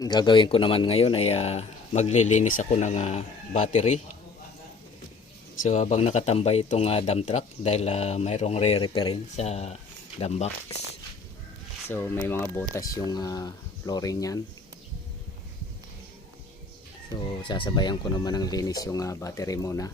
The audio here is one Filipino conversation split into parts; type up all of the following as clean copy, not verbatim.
Gagawin ko naman ngayon ay maglilinis ako ng battery. So habang nakatambay itong dump truck dahil mayroong re-repairing sa dump box. So may mga butas yung flooring yan. So sasabayan ko naman ng linis yung battery muna.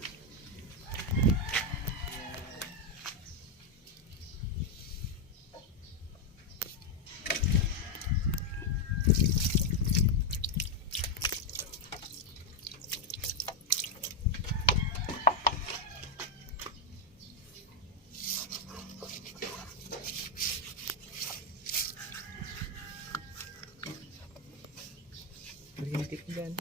Marintik dyan.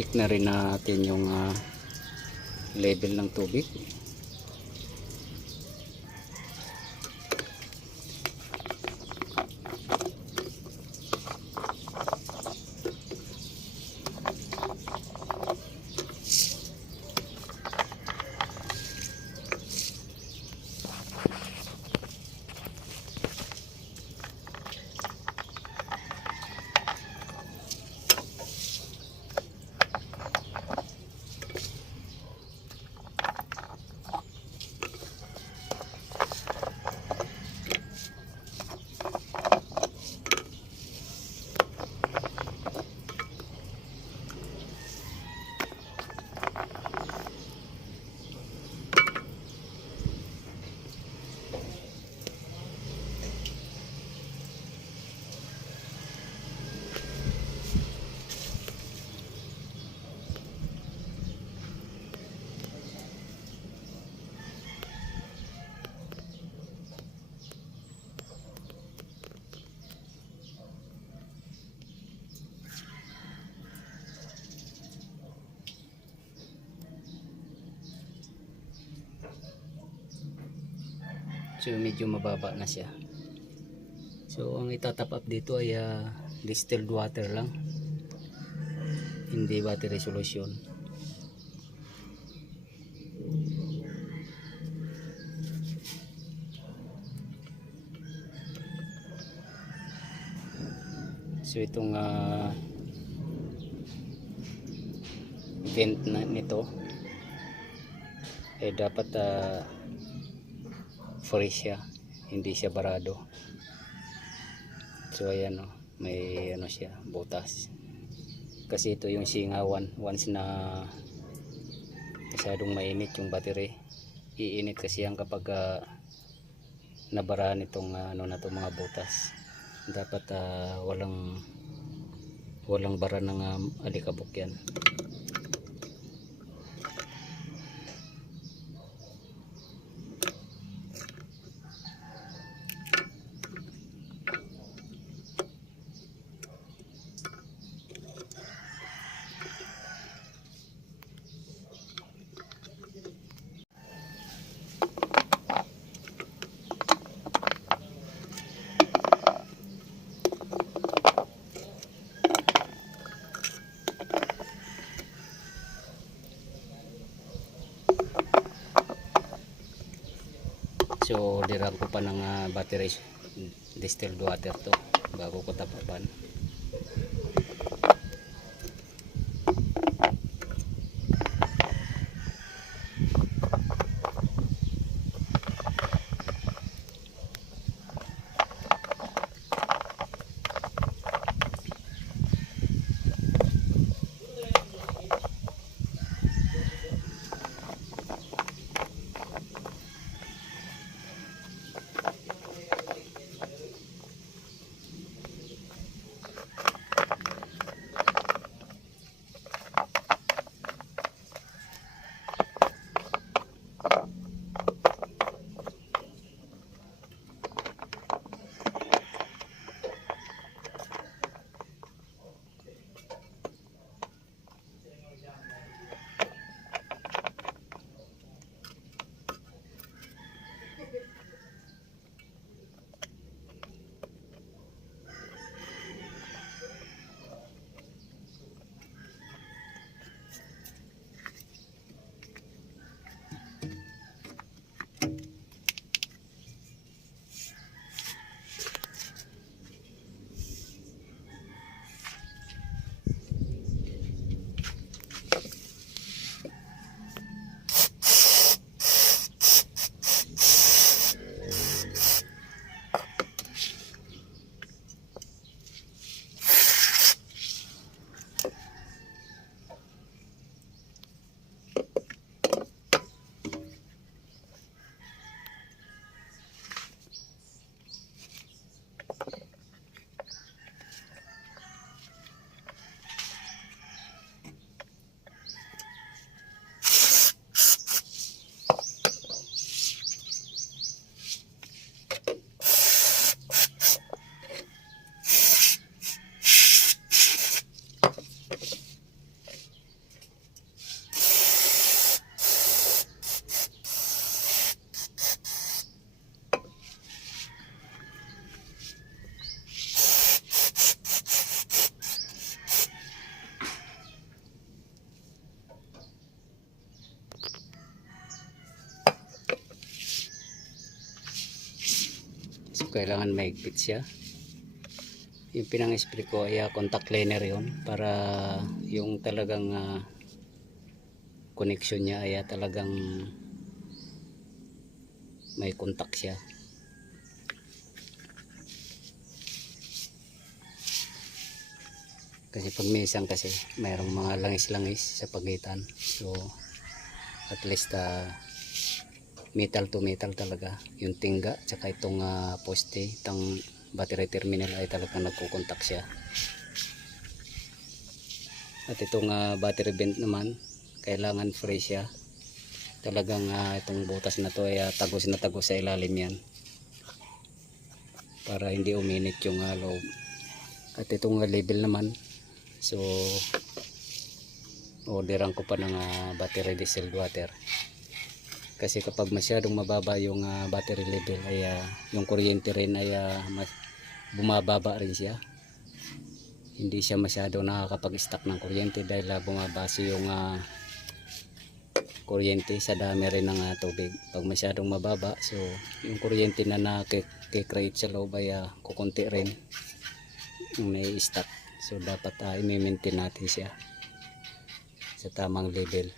Check na rin natin yung level ng tubig. So medyo mababa na siya. So ang itatap up dito ay distilled water lang, hindi battery solution. So itong vent na nito ay dapat free siya, hindi siya barado. So ayan may siya, butas. Kasi ito yung singawan, once na masyadong mainit yung battery, iinit kasi yan kapag nabarahan itong na itong mga butas. Dapat walang bara ng alikabok yan. So dirang ko pa ng battery distilled water to bago ko tapapan. kailangan maigpit siya. Yung pinang-spray ko ay contact cleaner yon, para yung talagang connection niya ay talagang may contact siya. Kasi pag minsan kasi mayroong mga langis-langis sa pagitan, so at least metal to metal talaga yung tingga tsaka itong poste, itong battery terminal ay talagang nagkukontak siya. At itong battery vent naman, kailangan fresh siya. Talagang itong butas na to ay tagos na tagos sa ilalim yan para hindi uminit yung loob. At itong label naman, so orderan ko pa ng battery distilled water. Kasi kapag masyadong mababa yung battery level ay yung kuryente rin ay bumababa rin siya. Hindi siya masyadong nakakapag-stack ng kuryente dahil bumabase yung kuryente sa dami rin ng tubig. Pag masyadong mababa, so yung kuryente na nakikreate sa loob ay kukunti rin yung nai-stack. So dapat i-maintain natin siya sa tamang level.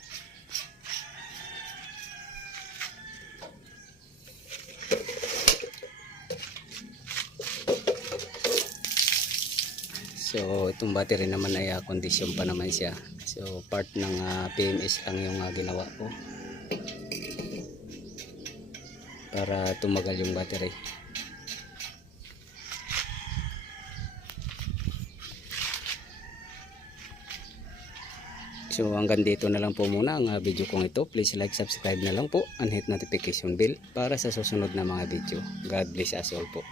So itong battery naman ay condition pa naman siya. So part ng PMS lang yung ginawa ko para tumagal yung battery. So hanggang dito na lang po muna ang video kong ito. Please like, subscribe na lang po and hit notification bell para sa susunod na mga video. God bless us all po.